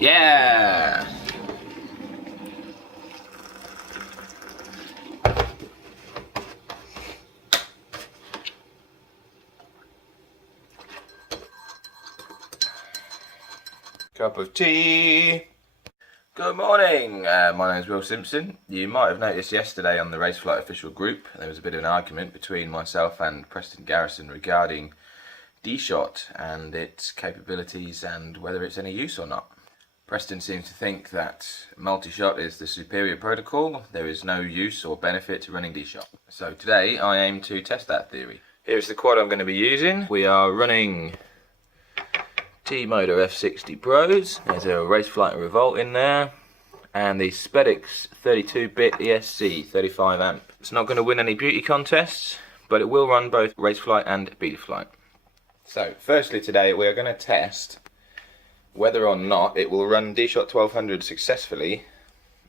Yeah! Cup of tea. Good morning, my name is Will Simpson. You might have noticed yesterday on the RACEFLIGHT official group there was a bit of an argument between myself and Preston Garrison regarding Dshot and its capabilities and whether it's any use or not. Preston seems to think that multi-shot is the superior protocol. There is no use or benefit to running Dshot. So today I aim to test that theory. Here's the quad I'm going to be using. We are running T-Motor F60 Pros. There's a RACEFLIGHT and Revolt in there, and the Spedix 32-bit ESC 35 amp. It's not going to win any beauty contests, but it will run both RACEFLIGHT and BETAFLIGHT. So firstly today we are going to test whether or not it will run Dshot1200 successfully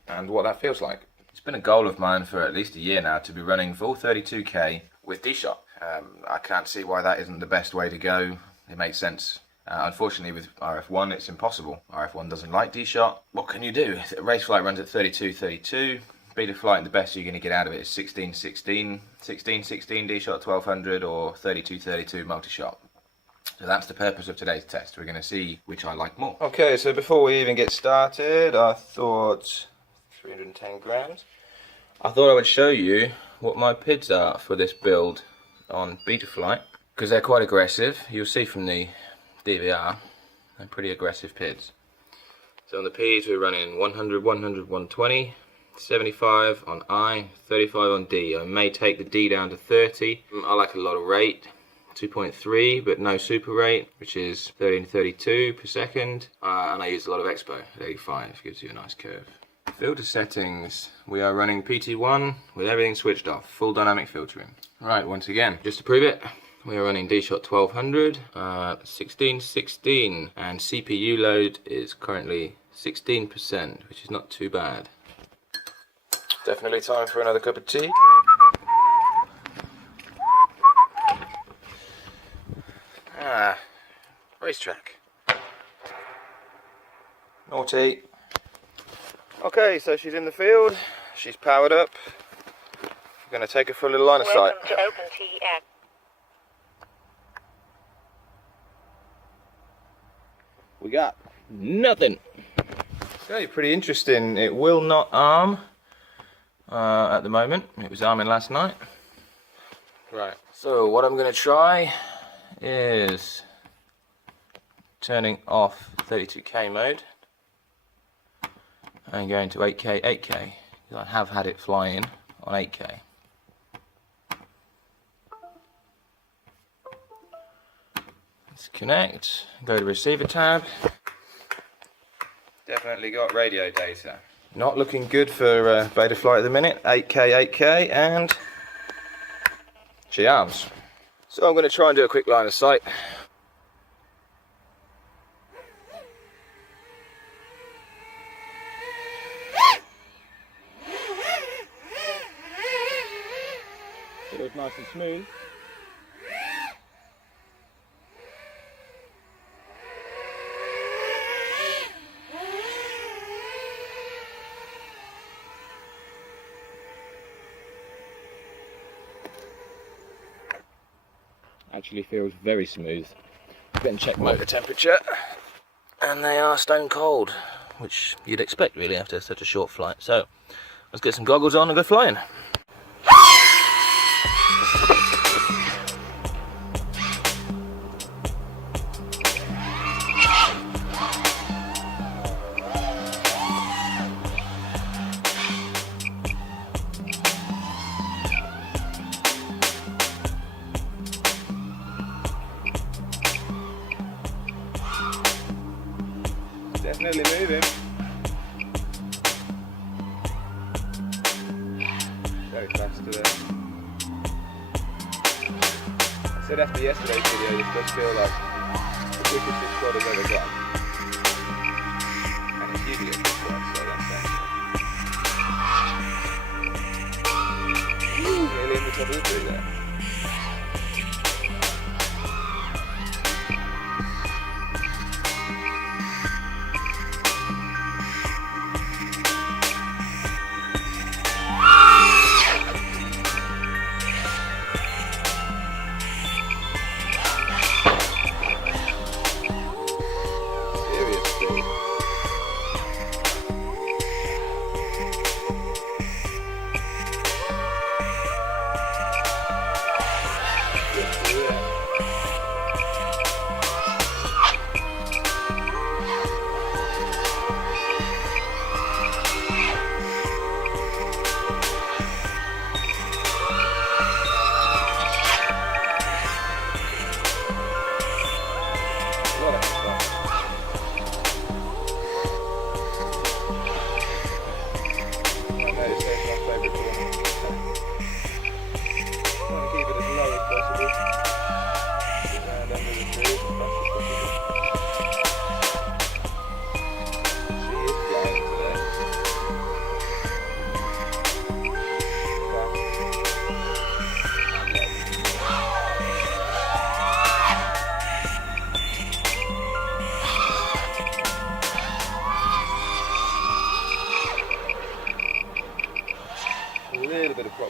and what that feels like. It's been a goal of mine for at least a year now to be running full 32k with Dshot. I can't see why that isn't the best way to go. It makes sense. Unfortunately with RF1 it's impossible. RF1 doesn't like Dshot. What can you do? RACEFLIGHT runs at 32-32. BETAFLIGHT, the best you're going to get out of it is 16-16. 16-16 Dshot1200 or 32-32 multi-shot. So that's the purpose of today's test. We're going to see which I like more. Okay, so before we even get started, I thought 310 grams. I thought I would show you what my PIDs are for this build on BETAFLIGHT, because they're quite aggressive. You'll see from the DVR, they're pretty aggressive PIDs. So on the P's we're running 100, 100, 120, 75 on I, 35 on D. I may take the D down to 30. I like a lot of rate, 2.3, but no super rate, which is 1332 per second. And I use a lot of Expo at 85, gives you a nice curve. Filter settings, we are running PT1 with everything switched off, full dynamic filtering. Right, once again, just to prove it, we are running Dshot1200, 16-16, and CPU load is currently 16%, which is not too bad. Definitely time for another cup of tea. Racetrack. Naughty. Okay, so she's in the field, she's powered up. We're going to take her for a little line of sight. Welcome to OpenTX. We got nothing. Okay, pretty interesting. It will not arm at the moment. It was arming last night. Right, so what I'm going to try is turning off 32k mode and going to 8k, 8k. I have had it flying on 8k. Let's connect, go to receiver tab. Definitely got radio data. Not looking good for BETAFLIGHT at the minute. 8k, 8k, and she arms. So I'm going to try and do a quick line of sight. It was nice and smooth. Actually feels very smooth. Then check motor temperature, and they are stone cold, which you'd expect really after such a short flight. So let's get some goggles on and go flying. Definitely moving. Very fast to there. I said after yesterday's video, this does feel like the quickest this squad has ever got. And it's usually a quick one, so that's nice. Nearly in the top of the tree there.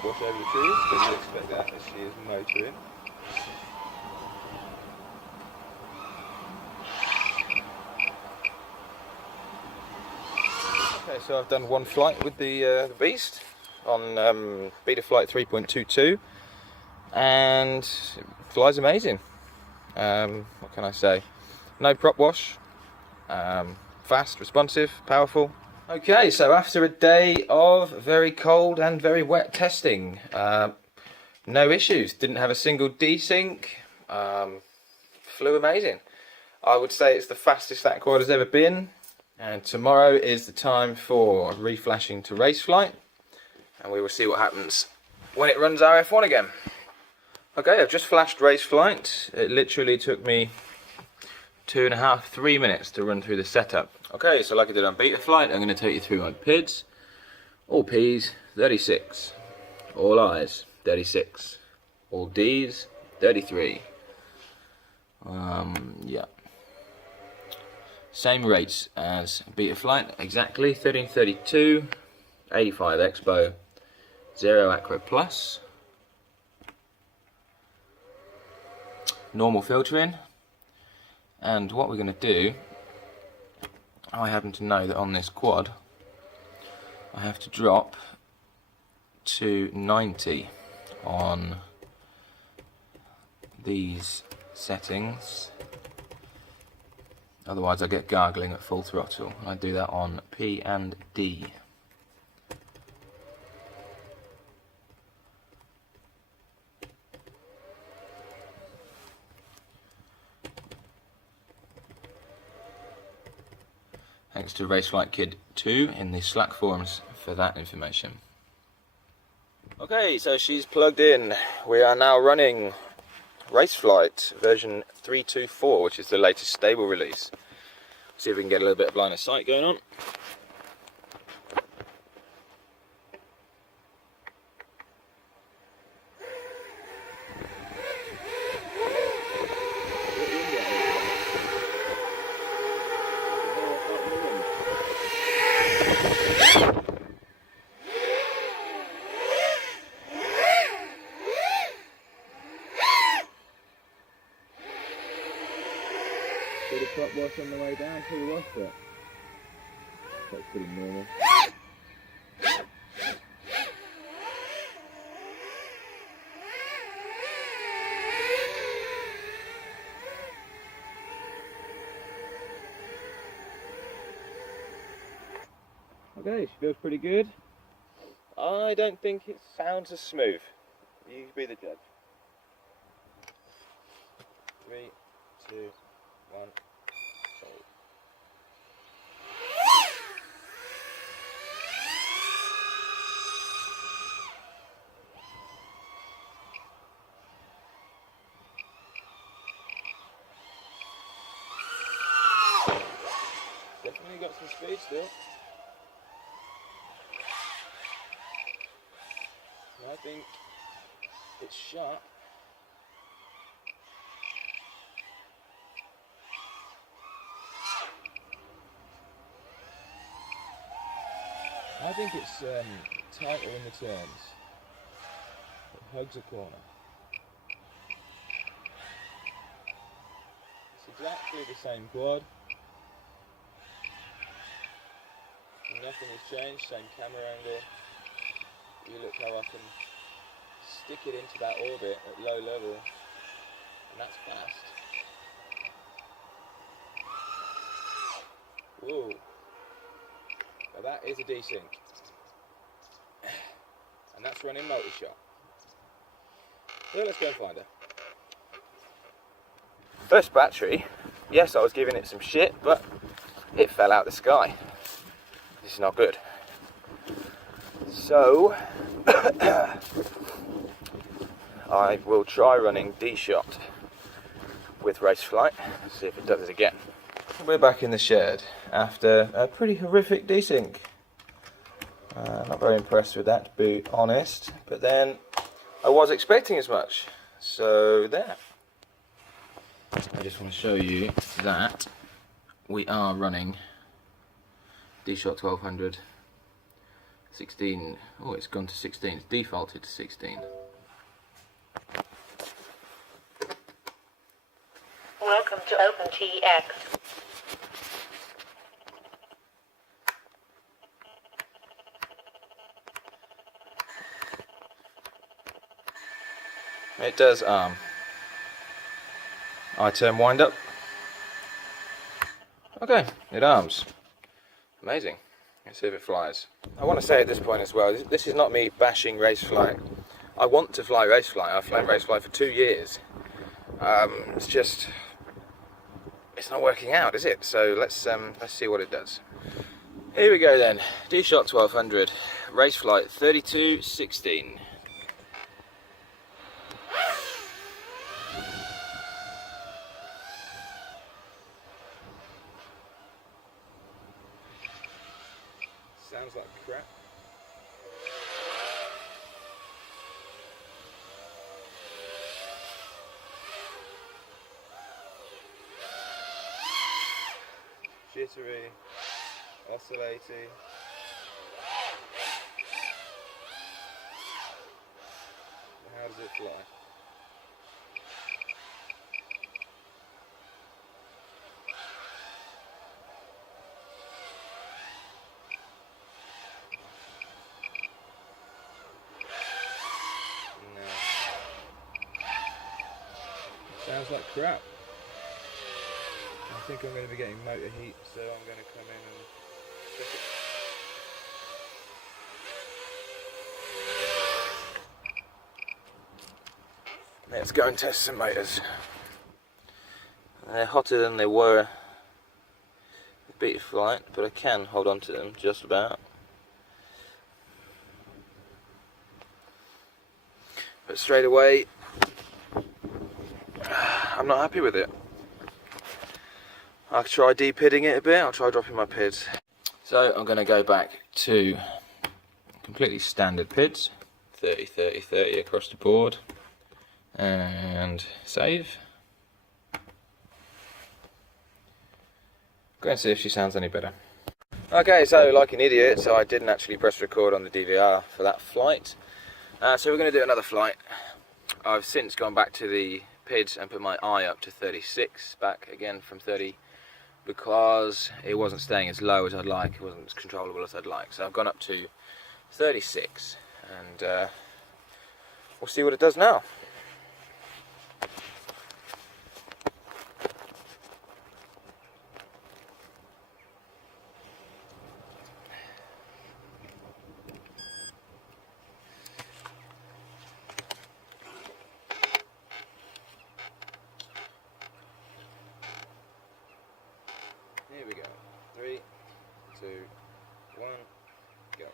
prop wash over the trees, but you'd expect that as she is motoring. Okay, so I've done one flight with the beast on BLHELI 3.22, and it flies amazing. What can I say? No prop wash, fast, responsive, powerful. Okay, so after a day of very cold and very wet testing, no issues, didn't have a single desync, flew amazing. I would say it's the fastest that quad has ever been, and tomorrow is the time for reflashing to RACEFLIGHT, and we will see what happens when it runs RF1 again. Okay, I've just flashed RACEFLIGHT. It literally took me 2.5 to 3 minutes to run through the setup. Okay, so like I did on BETAFLIGHT, I'm going to take you through my PIDs. All P's, 36. All I's, 36. All D's, 33. Yeah. Same rates as BETAFLIGHT, exactly. 1332, 85 Expo, 0 Acro Plus. Normal filtering. And what we're going to do, I happen to know that on this quad I have to drop to 90 on these settings, otherwise I get gargling at full throttle. I do that on P and D. Thanks to RACEFLIGHT Kid 2 in the Slack forums for that information. Okay, so she's plugged in. We are now running RACEFLIGHT version 3.2.4, which is the latest stable release. See if we can get a little bit of line of sight going on. Did a prop wash on the way down till we washed it. That's pretty normal. Okay, she feels pretty good. I don't think it sounds as smooth. You be the judge. 3, 2, 1. Definitely got some speed still. And I think it's sharp. I think it's tighter in the turns. It hugs a corner. It's exactly the same quad. Nothing has changed, same camera angle. You look how I can stick it into that orbit at low level, and that's fast. Whoa. Now that is a desync. And that's running motor shot. So let's go and find her. First battery, yes, I was giving it some shit, but it fell out the sky. This is not good. So I will try running Dshot with RACEFLIGHT, see if it does it again. We're back in the shed after a pretty horrific desync. Not very impressed with that, to be honest, but then I was expecting as much, so there. I just want to show you that we are running Dshot1200 16. Oh, it's gone to 16. It's defaulted to 16. Welcome to OpenTX. It does arm. I turn wind up. Okay, it arms. Amazing. Let's see if it flies. I want to say at this point as well, this is not me bashing RACEFLIGHT. I want to fly RACEFLIGHT. I've flown RACEFLIGHT for 2 years. It's just, it's not working out, is it? So let's see what it does. Here we go then. Dshot1200, RACEFLIGHT 3216. Sounds like crap. Jittery, oscillating. How does it fly? Sounds like crap. I think I'm going to be getting motor heat, so I'm going to come in and check it. Let's go and test some motors. They're hotter than they were with BETAFLIGHT, but I can hold on to them just about. But straight away, I'm not happy with it. I'll try de-pidding it a bit, I'll try dropping my pids. So I'm going to go back to completely standard pids, 30, 30, 30 across the board, and save. Go and see if she sounds any better. Okay, so like an idiot, so I didn't actually press record on the DVR for that flight. So we're going to do another flight. I've since gone back to the PIDs and put my eye up to 36, back again from 30, because it wasn't staying as low as I'd like, it wasn't as controllable as I'd like. So I've gone up to 36, and we'll see what it does now. Here we go. 3, 2, 1, go.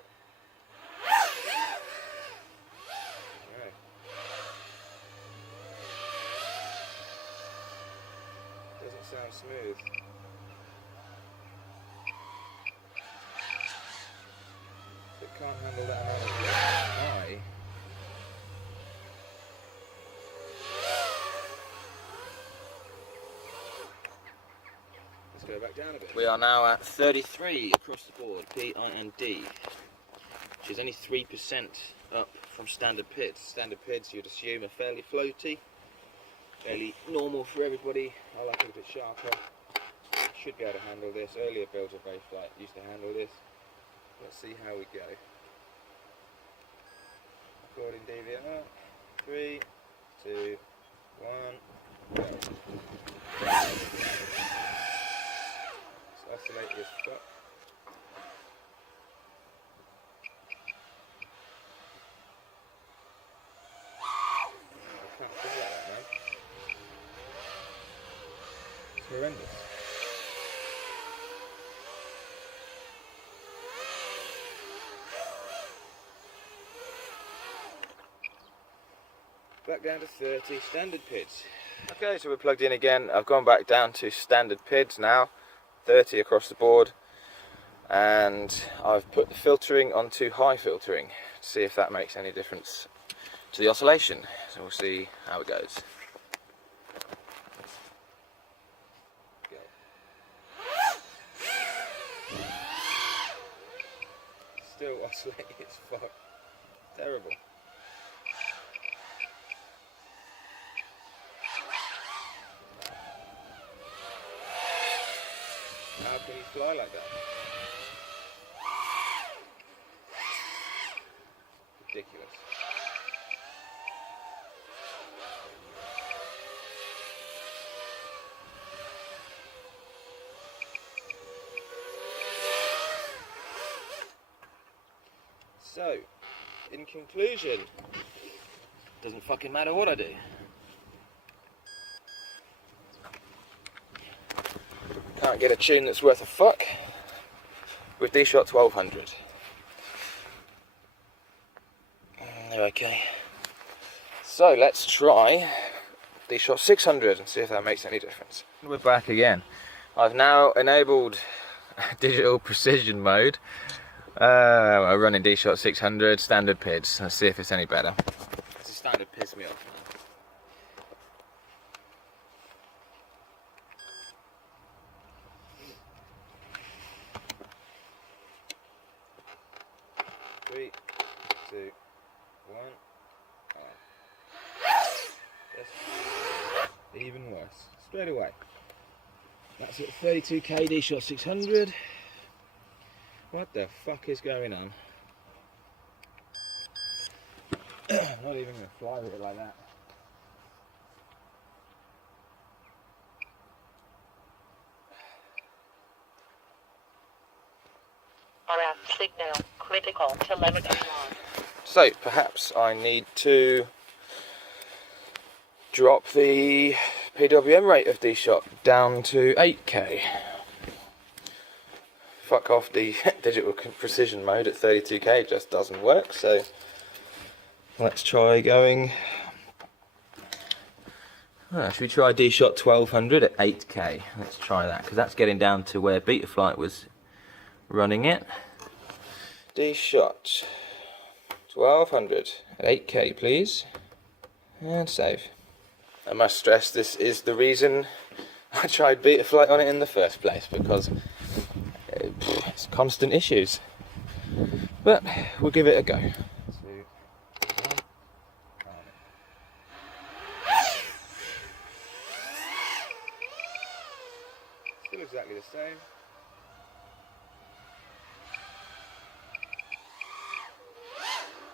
Alright. Doesn't sound smooth. It can't handle that amount of high. Go back down a bit. We are now at 33 across the board, P, I and D, which is only 3% up from standard PIDs. Standard PIDs you'd assume are fairly floaty, fairly normal for everybody. I like it a bit sharper. Should be able to handle this. Earlier builds of RACEFLIGHT used to handle this. Let's see how we go. Recording DVR. 3, 2, 1, go. Oscillated as fuck. I can't feel like that, man. It's horrendous. Back down to 30, standard PIDs. Okay, so we're plugged in again. I've gone back down to standard PIDs now. 30 across the board, and I've put the filtering onto high filtering to see if that makes any difference to the oscillation. So we'll see how it goes. Go. Still bossy, it's fucked. Terrible. How can you fly like that? Ridiculous. So, in conclusion, doesn't fucking matter what I do. Can't get a tune that's worth a fuck with Dshot1200. Okay. So let's try Dshot600 and see if that makes any difference. We're back again. I've now enabled digital precision mode. I'm running Dshot600 standard PIDs. Let's see if it's any better. It's a standard piss me off. 3, 2, 1. Yes. Even worse. Straight away. That's at 32k Dshot600. What the fuck is going on? I'm not even going to fly with it like that. RF signal critical telemetry on. So perhaps I need to drop the PWM rate of Dshot down to 8k. Fuck off, the digital precision mode at 32k, it just doesn't work, so let's try going. Should we try Dshot1200 at 8k? Let's try that, because that's getting down to where BETAFLIGHT was running it. Dshot 1200 at 8k, please, and save. I must stress, this is the reason I tried BETAFLIGHT on it in the first place, because it's constant issues. But we'll give it a go. 2, 1. Still exactly the same.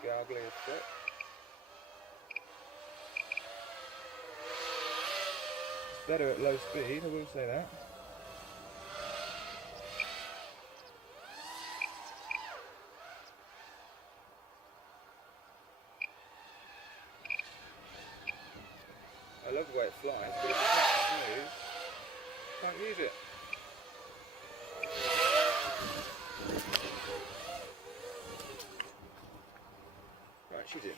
Gargling a bit. It's better at low speed, I will say that. I love the way it flies, but if it's not smooth, can't use it. Right, she's in.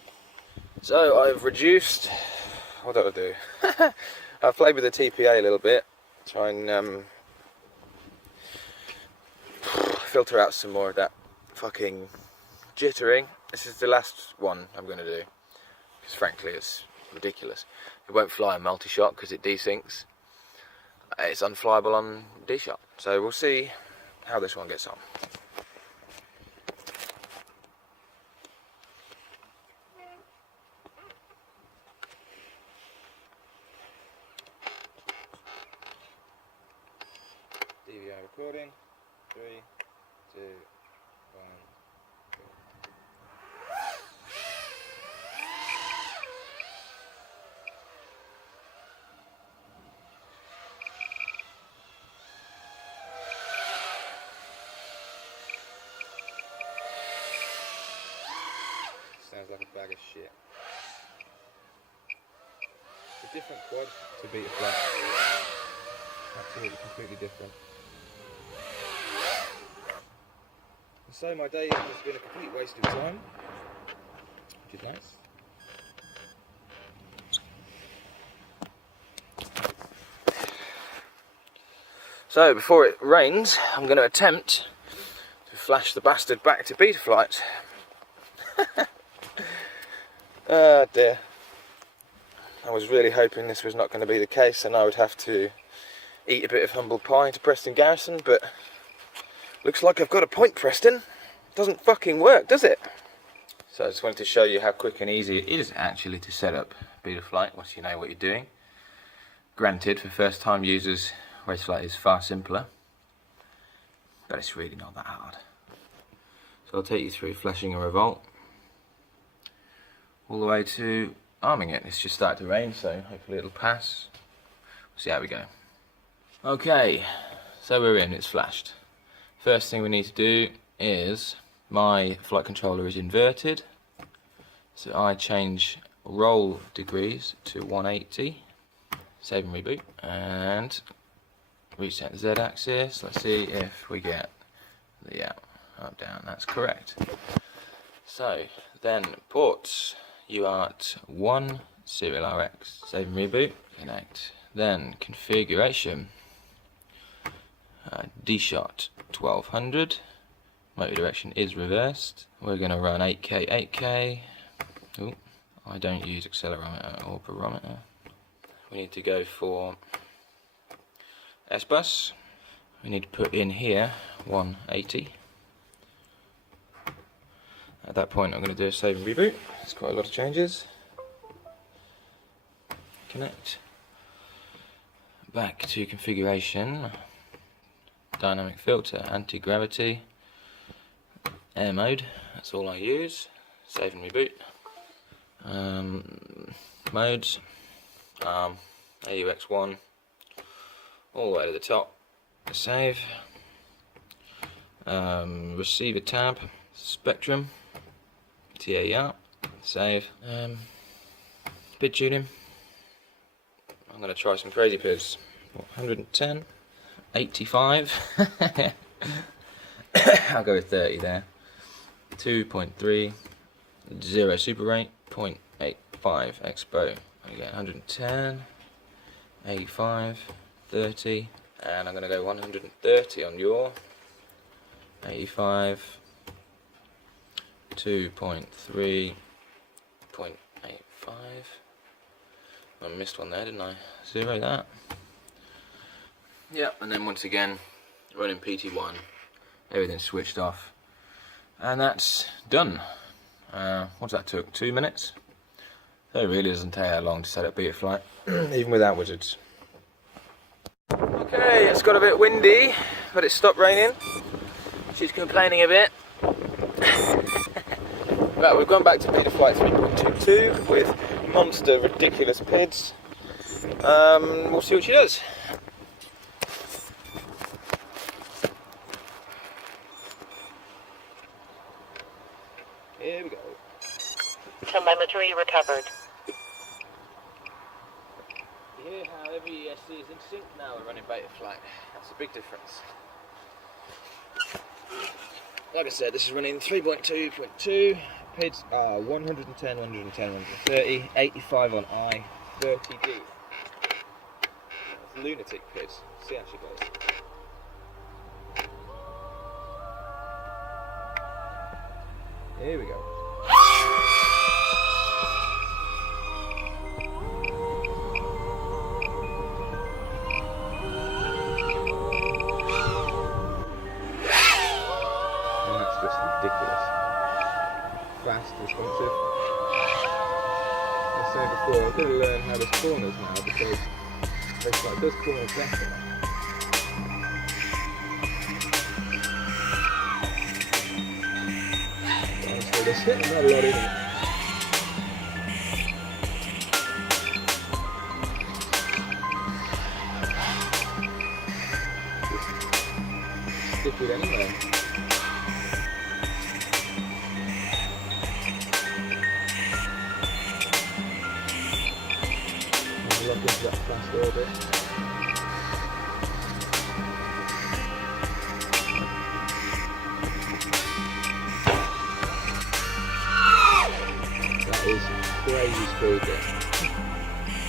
So I've reduced. What do I do? I've played with the TPA a little bit, try and filter out some more of that fucking jittering. This is the last one I'm going to do, because frankly it's ridiculous. It won't fly in multi-shot because it desyncs. It's unflyable on Dshot, so we'll see how this one gets on. DVI recording. 3, 2, 1. Sounds like a bag of shit. It's a different quad to BETAFLIGHT. Absolutely, completely different. So my day has been a complete waste of time, which is nice. So before it rains, I'm going to attempt to flash the bastard back to BETAFLIGHT. Oh dear. I was really hoping this was not going to be the case and I would have to eat a bit of humble pie to Preston Garrison, but looks like I've got a point, Preston. doesn't fucking work, does it? So I just wanted to show you how quick and easy it is actually to set up BetaFlight once you know what you're doing. Granted, for first time users, RACEFLIGHT is far simpler, but it's really not that hard. So I'll take you through flashing a revolt all the way to arming it. It's just started to rain, so hopefully it'll pass. We'll see how we go. Okay, so we're in, it's flashed. First thing we need to do is, my flight controller is inverted, so I change roll degrees to 180, save and reboot, and reset the Z axis. Let's see if we get the up, down, that's correct. So then ports, UART 1, serial RX, save and reboot, connect. Then configuration, Dshot 1200, motor direction is reversed. We're going to run 8K, 8K. Ooh, I don't use accelerometer or barometer. We need to go for S-bus. We need to put in here 180. At that point I'm going to do a save and reboot. There's quite a lot of changes. Connect. Back to configuration. Dynamic filter, anti-gravity, air mode, that's all I use. Save and reboot. Modes, AUX1, all the way to the top. Save. Receiver tab, spectrum, TAR, save. Bid tuning. I'm going to try some crazy pids. 110, 85. I'll go with 30 there. 2.3, 0 super rate, 0.85 expo. Again, 110, 85, 30, and I'm going to go 130 on your 85, 2.3, 0.85. I missed one there, didn't I? 0 that. Yep, and then once again, running PT1, everything's switched off, and that's done. What's that took? 2 minutes? So it really doesn't take that long to set up BetaFlight, even without wizards. Okay, it's got a bit windy, but it stopped raining. She's complaining a bit. Right, we've gone back to BetaFlight 3.22 with monster ridiculous PIDs. We'll see what she does. Here we go. Telemetry recovered. You hear how every ESC is in sync now we're running BetaFlight. That's a big difference. Like I said, this is running 3.2.2. PIDs are 110, 110, 130, 85 on I, 30D. That's lunatic PIDs. See how she goes. Here we go. Oh, that's just ridiculous. Fast, responsive. As I said before, I've got to learn how this corners now because it does corner better. There's not a lot in it. Just stick it anywhere. And lock into that fast orbit. Is crazy speed there.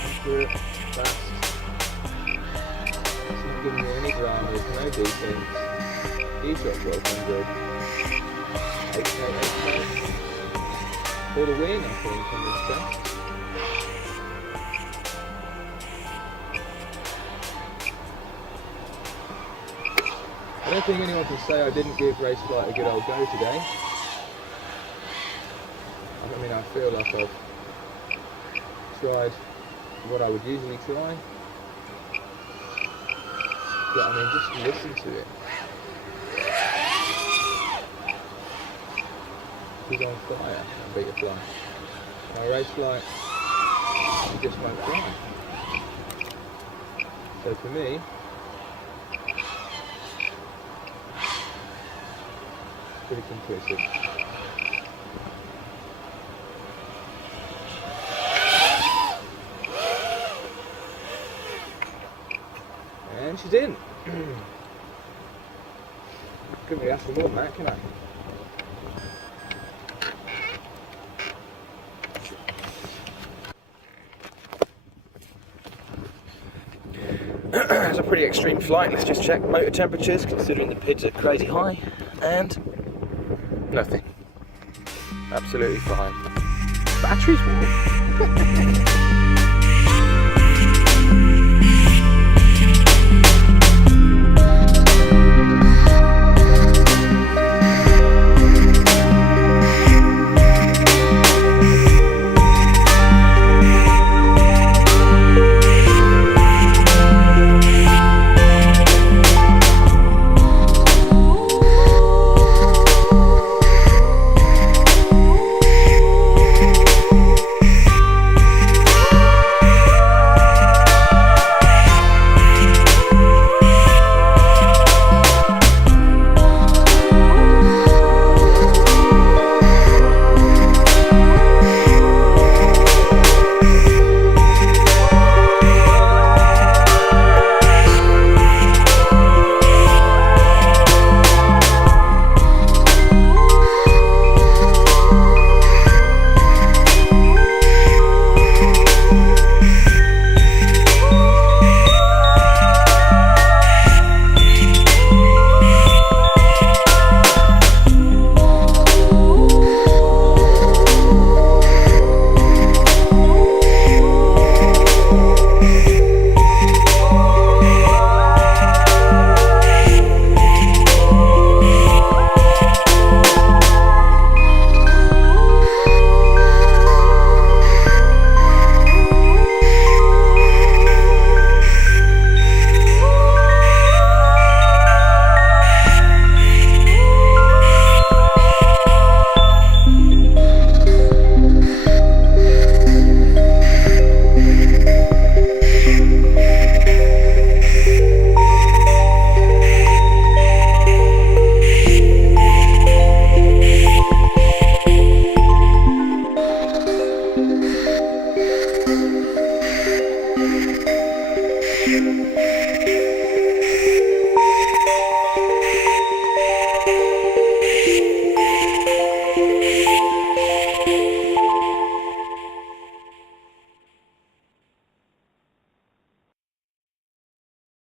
Accurate, fast. It's not giving me any drama, there's no defense. Dshot 1200. 8K. For the win, I think, on this test. I don't think anyone can say I didn't give RACEFLIGHT a good old go today. I mean, I feel like I've tried what I would usually try. But I mean, just listen to it. He's on fire, that beta-fly. My RACEFLIGHT, he just won't fly. So for me, pretty conclusive. And she's in. Couldn't really ask for more than that, can I? It's a pretty extreme flight. Let's just check motor temperatures, considering the PIDs are crazy high, and nothing. Absolutely fine. Battery's warm.